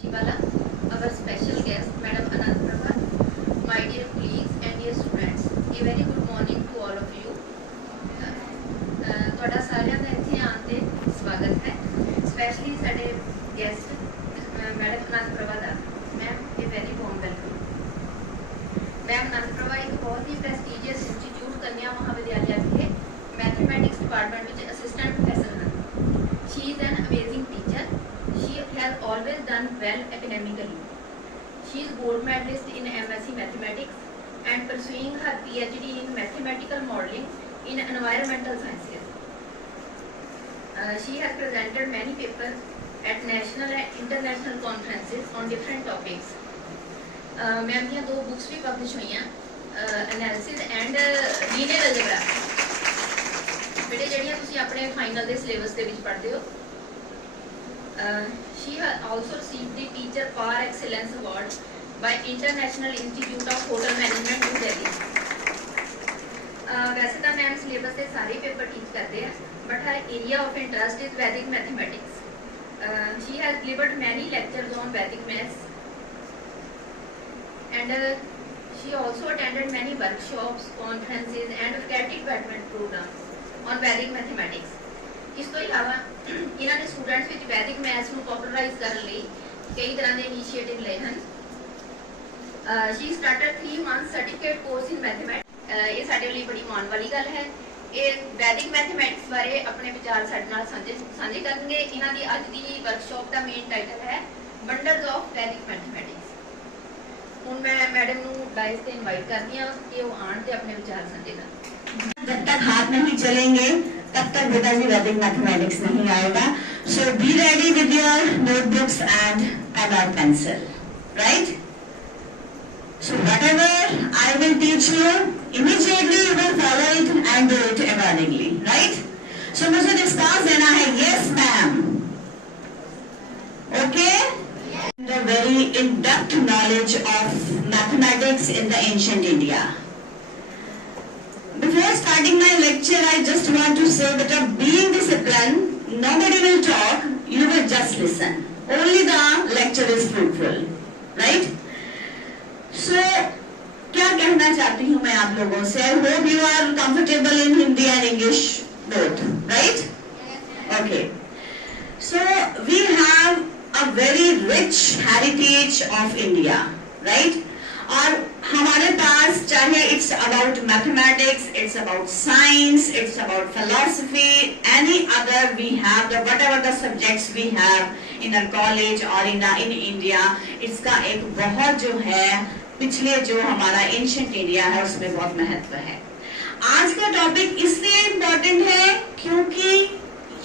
Shivala, our special guest, Madam Anand Prabha, my dear colleagues and dear students, a very good morning to all of you. ਤੁਹਾਡਾ ਸਾਰਿਆਂ ਦਾ ਇੱਥੇ ਆਉਣ ਤੇ ਸਵਾਗਤ ਹੈ, ਸਪੈਸ਼ਲੀ ਸਾਡੇ ਗੈਸਟ ਮੈਡਮ ਅਨੰਦ ਪ੍ਰਭਾ ਦਾ। ਮੈਮ ਇਹ ਵੈਰੀ ਵਾਰਮ ਵੈਲਕਮ। ਮੈਮ ਅਨੰਦ ਪ੍ਰਭਾ ਇੱਕ ਬਹੁਤ ਹੀ ਪ੍ਰੈਸਟੀਜੀਅਸ ਇੰਸਟੀਚਿਊਟ ਕੰਨਿਆ ਮਹਾਵਿਦਿਆਲਿਆ ਵਿਖੇ ਮੈਥਮੈਟਿਕਸ ਡਿਪਾਰਟਮੈਂਟ ਵਿੱਚ ਅਸਿਸਟੈਂਟ ਪ੍ਰੋਫੈਸਰ ਹਨ। She is an amazing teacher. She has always done well academically. She is gold medalist in MSc Mathematics and pursuing her PhD in Mathematical Modeling in Environmental Sciences. She has presented many papers at national and international conferences on different topics. Ma'am the 2 books भी publish हुई हैं, analysis and linear algebra. बेटे ਜਿਹੜੀਆਂ ਤੁਸੀਂ ਆਪਣੇ final ਦੇ syllabus ਦੇ ਵਿੱਚ ਪੜ੍ਹਦੇ ਹੋ। She has also received the Teacher Par Excellence Award by International Institute of Hotel Management, New Delhi. वैसे तो मैम सिलेबस के सारे पेपर टीच करते हैं, but her area of interest is Vedic mathematics. She has delivered many lectures on Vedic maths, and she also attended many workshops, conferences, and faculty development programs on Vedic mathematics. ਇਸ ਤੋਂ ਇਲਾਵਾ ਇਹਨਾਂ ਨੇ students ਵਿੱਚ ਵੈਦਿਕ maths ਨੂੰ ਪੋਪੂਲਰਾਈਜ਼ ਕਰਨ ਲਈ ਕਈ ਤਰ੍ਹਾਂ ਦੇ ਇਨੀਸ਼ੀਏਟਿਵ ਲਏ ਹਨ। She started 3 month certificate course in mathematics. ਇਹ ਸਾਡੇ ਲਈ ਬੜੀ ਮਾਣ ਵਾਲੀ ਗੱਲ ਹੈ। ਇਹ ਵੈਦਿਕ ਮੈਥਮੈਟਿਕਸ ਬਾਰੇ ਆਪਣੇ ਵਿਚਾਰ ਸਾਡੇ ਨਾਲ ਸਾਂਝੇ ਕਰਨਗੇ। ਇਹਨਾਂ ਦੀ ਅੱਜ ਦੀ ਵਰਕਸ਼ਾਪ ਦਾ ਮੇਨ ਟਾਈਟਲ ਹੈ ਵੰਡਰਸ ਆਫ ਵੈਦਿਕ ਮੈਥਮੈਟਿਕਸ। ਹੁਣ ਮੈਂ ਮੈਡਮ ਨੂੰ ਡਾਇਸ ਤੇ ਇਨਵਾਈਟ ਕਰਦੀ ਹਾਂ ਕਿ ਉਹ ਆਣ ਤੇ ਆਪਣੇ ਵਿਚਾਰ ਸਾਂਝੇ ਕਰਨ। जब तक हाथ नहीं चलेंगे तब तक बेटा जी वैदिक मैथमेटिक्स नहीं आएगा। So be ready with your notebooks and pen और pencil, right? So whatever I will teach you, immediately you will follow it and do it accordingly, right? So मुझे रिस्पॉन्स देना है yes ma'am, okay? The very in-depth knowledge of mathematics in the ancient India. Before starting my lecture, I just want to say that being disciplined, nobody will talk, you will just listen. Only the lecture is fruitful, right? So, क्या कहना चाहती हूँ मैं आप लोगों से? I hope you are comfortable in Hindi and English both, right? Okay. So, we have a very rich heritage of India, right? और हमारे पास चाहे it's about mathematics, it's about science, it's about philosophy, any other we have the whatever the subjects we have in our college और in India, इसका एक बहुत जो है पिछले जो हमारा एंशिएंट इंडिया है उसमें बहुत महत्व है। आज का टॉपिक इसलिए इम्पोर्टेंट है क्योंकि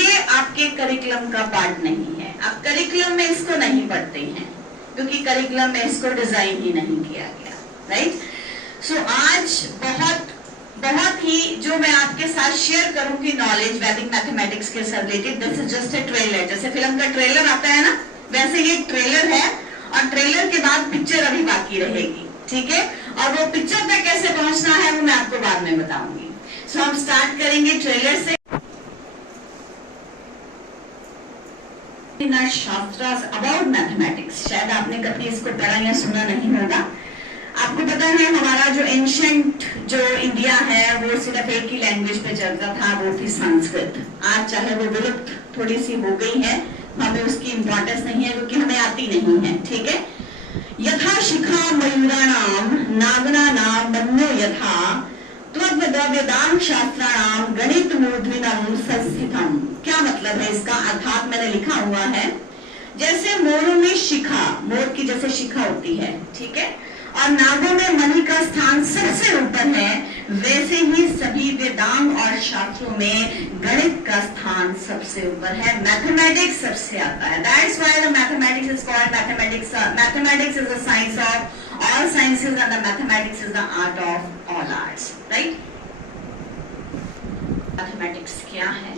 ये आपके करिकुलम का पार्ट नहीं है। आप करिकुलम में इसको नहीं पढ़ते हैं क्योंकि करिकुलम में इसको डिजाइन ही नहीं किया गया, राइट? सो आज बहुत ही जो मैं आपके साथ शेयर करूंगी नॉलेज वैदिक मैथमेटिक्स के साथ related, this is just a trailer. जैसे फिल्म का ट्रेलर आता है ना, वैसे ये ट्रेलर है और ट्रेलर के बाद पिक्चर अभी बाकी रहेगी, ठीक है? और वो पिक्चर तक कैसे पहुंचना है वो मैं आपको बाद में बताऊंगी। सो हम स्टार्ट करेंगे ट्रेलर से। शास्त्रास अबाउट मैथमेटिक्स, शायद आपने कभी इसको पढ़ा या सुना नहीं होगा। आपको पता है हमारा जो एंशिएंट जो इंडिया है वो सिर्फ एक ही लैंग्वेज पे चलता था, वो थी संस्कृत। आज चाहे वो विलुप्त थोड़ी सी हो गई है, हमें उसकी इम्पोर्टेंस नहीं है क्योंकि हमें आती नहीं है, ठीक है? यथा शिखा मयूराणाम नागनानाम मन्यो यथा त्वद्वेदांग शास्त्राणाम गणित मूर्धन्यम संस्थितम। क्या मतलब है इसका? अर्थात मैंने लिखा हुआ है जैसे मोरों में शिखा, मोर की जैसे शिखा होती है, ठीक है, और नागों में मणि का स्थान सबसे ऊपर है, वैसे ही सभी वेदांग और शास्त्रों में गणित का स्थान सबसे ऊपर है। मैथमेटिक्स सबसे आता है। That's why the mathematics is called mathematics. Mathematics is the science of all sciences and the mathematics is the art of all arts, right? Mathematics क्या है?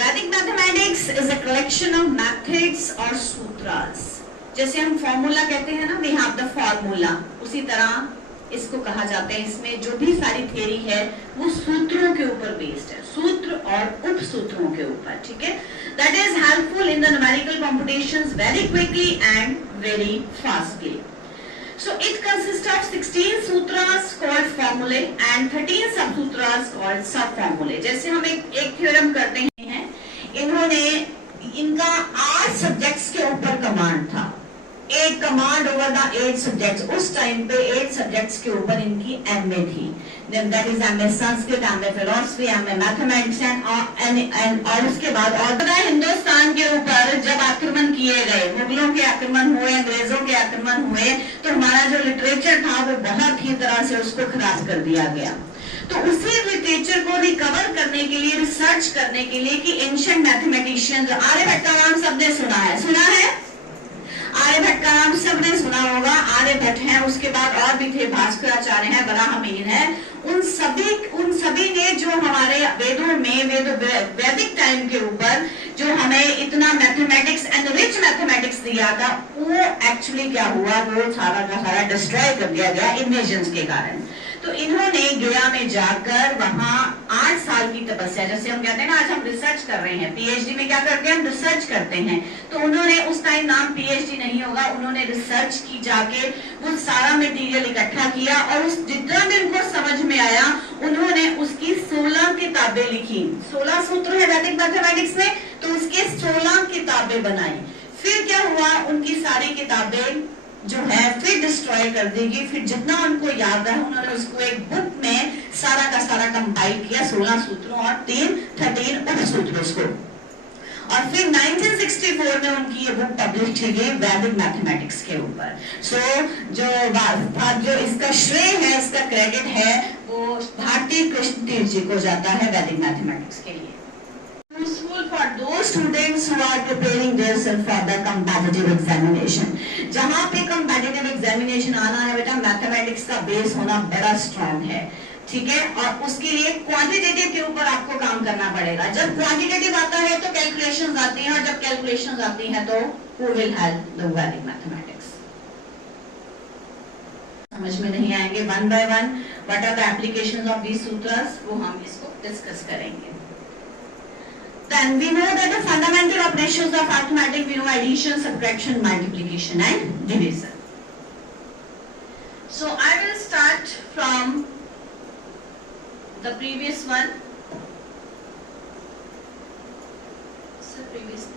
Vedic mathematics is a collection of methods or sutras. जैसे हम formula कहते हैं ना, we have the formula, उसी तरह इसको कहा जाता है। इसमें जो भी सारी थियरी है वो सूत्रों के ऊपर बेस्ड है। सूत्र और उप सूत्रों के ऊपर, ठीक है. That is helpful in the numerical computations very quickly and very fastly. So it consists of 16 sutras called formulae and 13 sub-sutras called sub-formulae. जैसे हम एक थ्योरम करते हैं, इन्होंने इनका 8 सब्जेक्ट्स के ऊपर कमांड था. 8 कमांड ओवर द 8 सब्जेक्ट्स. उस टाइम पे 8 सब्जेक्ट्स के ऊपर इनकी एमए थी. That is MA Sanskrit, MA philosophy, MA mathematics और उसके बाद और हिंदुस्तान के ऊपर जब आक्रमण किए गए, मुगलों के आक्रमण हुए, अंग्रेजों के आक्रमण हुए, तो हमारा जो लिटरेचर था वो बहुत ही तरह से उसको खराब कर दिया गया. तो उसी लिटरेचर को रिकवर करने के लिए, रिसर्च करने के लिए कि एंशिएंट मैथमेटिशियंस, आर्यभट्ट का नाम सबने सुना है आर्यभट्ट का नाम सबने सुना होगा. आर्यभट्ट है, उसके बाद और भी थे, भास्कराचार्य है, बराहमीर है. उन सभी ने जो हमारे वेदों में वैदिक टाइम के ऊपर जो हमें इतना मैथमेटिक्स एंड रिच मैथमेटिक्स दिया था, वो एक्चुअली क्या हुआ, वो सारा का सारा डिस्ट्रॉय कर दिया गया इन्वेजन्स के कारण. तो इन्होंने गया में जाकर वहां 8 साल की तपस्या, जैसे हम कहते हैं ना आज हम रिसर्च कर रहे हैं, पीएचडी में क्या करते हैं, हम रिसर्च करते हैं. तो उन्होंने उस टाइम नाम पीएचडी नहीं होगा, उन्होंने रिसर्च की, जाके वो सारा मटेरियल इकट्ठा किया और उस जितना भी उनको समझ में आया उन्होंने उसकी 16 किताबें लिखी. 16 सूत्र है वैदिक मैथमेटिक्स में, तो उसके 16 किताबें बनाई. फिर क्या हुआ, उनकी सारी किताबें जो है फिर डिस्ट्रॉय कर देगी. फिर जितना उनको याद है उन्होंने उसको एक बुक में सारा का सारा कंपाइल किया, 16 सूत्रों और 13 उप सूत्रों को. और फिर 1964 में उनकी ये बुक पब्लिश की गई वैदिक मैथमेटिक्स के ऊपर. जो इसका श्रेय है, इसका क्रेडिट है, वो भारती कृष्ण तीर्थ जी को जाता है वैदिक मैथमेटिक्स के लिए. Useful for those students who are preparing themselves for the competitive examination. जहाँ पे competitive examination आना है बेटा, मैथमेटिक्स का बेस होना बड़ा स्ट्रॉन्ग है, ठीक है. और उसके लिए क्वांटिटेटिव के ऊपर आपको काम करना पड़ेगा. जब क्वांटिटेटिव आता है तो कैलकुलेशंस आती हैं, और जब कैलकुलेशंस आती हैं तो who will help the Vedic mathematics. समझ में नहीं आएंगे one by one what are the applications of these sutras, वो हम इसको डिस्कस करेंगे. Then we know that the fundamental operations of arithmetic, we know addition, subtraction, multiplication and division. So I will start from the previous one. So previous.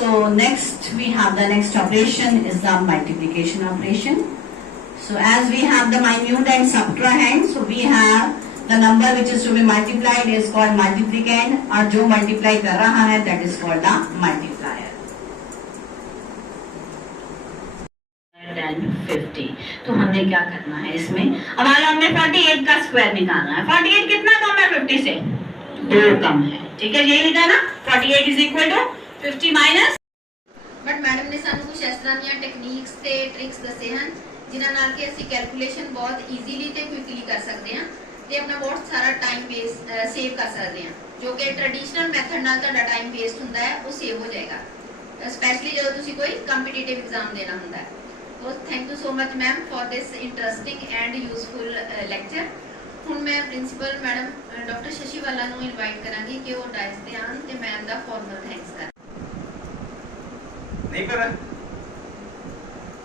So next we have the next operation is the multiplication operation. So as we have the minute and subtrahend, so we have the number which is to be multiplied is called multiplicand और जो multiply कर रहा है that is called the multiplier. And 50. तो हमने क्या करना है इसमें, हमारा हमने 48 का स्क्वायर निकालना है. 48 कितना कम है 50 से? 2 कम है. ठीक है, यही लिखा ना, 48 is equal to 50 minus. But madam ने सानू कुछ इस तरह ਦੀਆਂ ਟੈਕਨੀਕਸ ਤੇ ਟ੍ਰਿਕਸ ਦੱਸੇ ਹਨ ਜਿਨ੍ਹਾਂ ਨਾਲ ਕਿ ਅਸੀਂ ਕੈਲਕੂਲੇਸ਼ਨ ਬਹੁਤ ਈਜ਼ੀਲੀ ਤੇ ਕੁਇਕਲੀ ਕਰ ਸਕਦੇ ਹਾਂ ਤੇ ਆਪਣਾ ਬਹੁਤ ਸਾਰਾ ਟਾਈਮ ਸੇਵ ਕਰ ਸਕਦੇ ਹਾਂ, ਜੋ ਕਿ ਟ੍ਰੈਡੀਸ਼ਨਲ ਮੈਥਡ ਨਾਲ ਤੁਹਾਡਾ ਟਾਈਮ ਵੇਸਟ ਹੁੰਦਾ ਹੈ ਉਹ ਸੇਵ ਹੋ ਜਾਏਗਾ, ਸਪੈਸ਼ਲੀ ਜਦੋਂ ਤੁਸੀਂ ਕੋਈ ਕੰਪੀਟੀਟਿਵ ਐਗਜ਼ਾਮ ਦੇਣਾ ਹੁੰਦਾ ਹੈ. So thank you so much ma'am for this interesting and useful lecture. ਹੁਣ ਮੈਂ ਪ੍ਰਿੰਸੀਪਲ ਮੈਡਮ ਡਾਕਟਰ ਸ਼ਸ਼ੀਵਾਲਾ ਨੂੰ ਇਨਵਾਈਟ ਕਰਾਂਗੀ ਕਿ ਉਹ ਡਾਇਸ ਤੇ ਆਉਣ ਤੇ ਮੈਮ ਦਾ ਫਾਰਮਲ ਥੈਂਕਸ ਕਰਨ. नहीं पर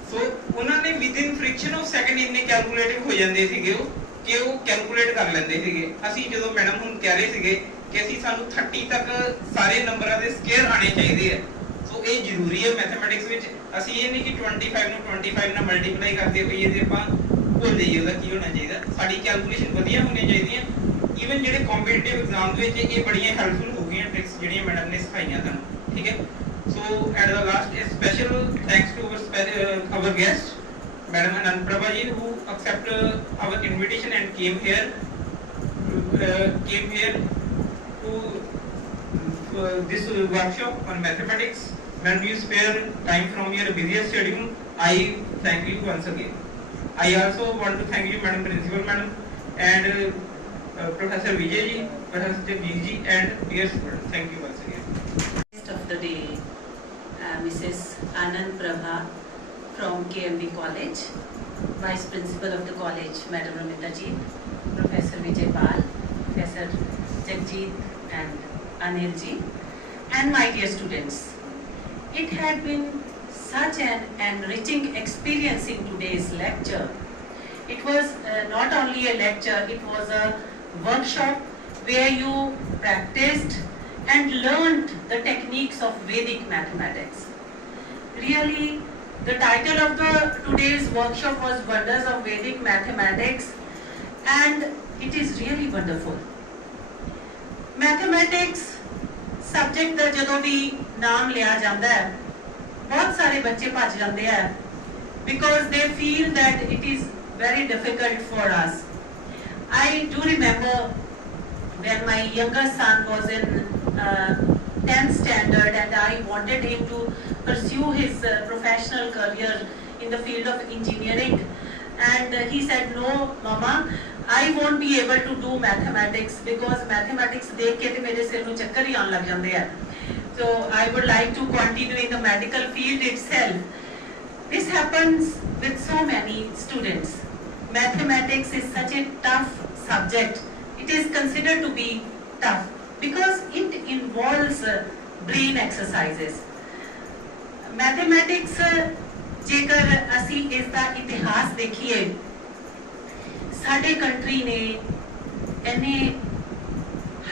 ਸੋ ਉਹਨਾਂ ਨੇ ਵਿਦਿਨ ਫ੍ਰਿਕਸ਼ਨ ਆਫ ਸੈਕਿੰਡ ਇੰਨੇ ਕੈਲਕੂਲੇਟਿਵ ਹੋ ਜਾਂਦੇ ਸੀਗੇ ਉਹ ਕਿ ਉਹ ਕੈਲਕੂਲੇਟ ਕਰ ਲੈਂਦੇ ਸੀਗੇ. ਅਸੀਂ ਜਦੋਂ ਮੈਡਮ ਹੁਣ ਕਹਿ ਰਹੇ ਸੀਗੇ ਕਿ ਅਸੀਂ ਸਾਨੂੰ 30 ਤੱਕ ਸਾਰੇ ਨੰਬਰਾਂ ਦੇ ਸਕੁਅਰ ਆਣੇ ਚਾਹੀਦੇ ਆ, ਸੋ ਇਹ ਜ਼ਰੂਰੀ ਹੈ ਮੈਥਮੈਟਿਕਸ ਵਿੱਚ. ਅਸੀਂ ਇਹ ਨਹੀਂ ਕਿ 25 ਨੂੰ 25 ਨਾਲ ਮਲਟੀਪਲਾਈ ਕਰਦੇ ਹੋਈਏ ਤੇ ਆਪਾਂ ਭੁੱਲ ਜਾਈਏ ਉਹਦਾ ਕੀ ਹੋਣਾ ਚਾਹੀਦਾ. ਸਾਡੀ ਕੈਲਕੂਲੇਸ਼ਨ ਵਧੀਆ ਹੋਣੀ ਚਾਹੀਦੀਆਂ. ਈਵਨ ਜਿਹੜੇ ਕੰਪੀਟੀਟਿਵ ਐਗਜ਼ਾਮ ਵਿੱਚ ਇਹ ਬੜੀਆਂ ਹੈਲਪਫੁਲ ਹੋ ਗਈਆਂ ਟ੍ਰਿਕਸ ਜਿਹੜੀਆਂ ਮੈਡਮ ਨੇ ਸਿਖਾਈਆਂ ਤੁਹਾਨੂੰ. ਠੀਕ ਹੈ. So at the last, a special thanks to our guest, Madam Anand Prabha ji, who accepted our invitation and came here to this workshop on mathematics. When you spare time from your busy schedule, I thank you once again. I also want to thank you, Madam Principal Madam, and Professor Vijay ji, Professor Jagjeet ji, and dear students. Thank you once again. Of the day, Mrs. Anand Prabha from KMB College, Vice Principal of the college, Madam Ramita ji, Professor Vijay Pal, Professor Jagjeet and Anil ji, and my dear students. It had been such an enriching experience in today's lecture. It was not only a lecture, it was a workshop where you practiced and learned the techniques of Vedic mathematics. Really, the title of the today's workshop was Wonders of Vedic Mathematics, and it is really wonderful. Mathematics subject ਦਾ ਜਦੋਂ ਵੀ ਨਾਮ ਲਿਆ ਜਾਂਦਾ ਹੈ ਬਹੁਤ ਸਾਰੇ ਬੱਚੇ ਭੱਜ ਜਾਂਦੇ ਆ because they feel that it is very difficult for us. I do remember when my younger son was in 10th standard and I wanted him to pursue his professional career in the field of engineering, and he said, no mama, I won't be able to do mathematics because mathematics dekh ke te mere sir nu chakkar hi aan lag jande hai, so I would like to continue in the medical field itself. This happens with so many students. Mathematics is such a tough subject. It is considered to be tough because it involves brain exercises. Mathematics, ਜੇਕਰ ਅਸੀਂ ਇਸ ਦਾ ਇਤਿਹਾਸ ਦੇਖੀਏ, ਸਾਡੇ country ਨੇ ਇੰਨੇ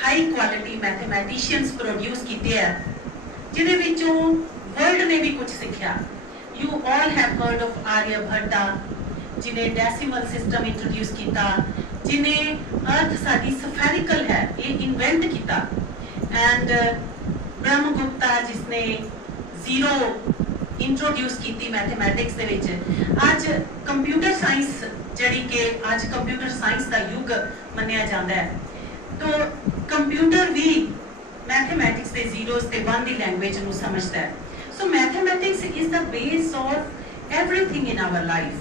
high quality ਮੈਥਮੈਟੀਸ਼ੀਅਨਸ produce ਕੀਤੇ ਆ ਜਿਹਦੇ ਵਿੱਚੋਂ ਵਰਲਡ ਨੇ ਵੀ ਕੁਝ ਸਿੱਖਿਆ. You all have heard of Aryabhatta, ਜਿਹਨੇ ਡੈਸੀਮਲ ਸਿਸਟਮ ਇੰਟਰੋਡਿਊਸ ਕੀਤਾ, ਜਿਹਨੇ ਅਰਥ ਸਾਡੀ ਸਫੈਰਿਕਲ ਹੈ ਇਹ ਇਨਵੈਂਟ ਕੀਤਾ, ਐਂਡ ਬ੍ਰਹਮਗੁਪਤਾ ਜਿਸਨੇ ਜ਼ੀਰੋ ਇੰਟਰੋਡਿਊਸ ਕੀਤੀ ਮੈਥਮੈਟਿਕਸ ਦੇ ਵਿੱਚ. ਅੱਜ ਕੰਪਿਊਟਰ ਸਾਇੰਸ ਜਿਹੜੀ ਕਿ ਅੱਜ ਕੰਪਿਊਟਰ ਸਾਇੰਸ ਦਾ ਯੁੱਗ ਮੰਨਿਆ ਜਾਂਦਾ ਹੈ, ਤਾਂ ਕੰਪਿਊਟਰ ਵੀ ਮੈਥਮੈਟਿਕਸ ਦੇ ਜ਼ੀਰੋਜ਼ ਤੇ 1 ਦੀ ਲੈਂਗੁਏਜ ਨੂੰ ਸਮਝਦਾ ਹੈ. So mathematics is the base of everything in our life.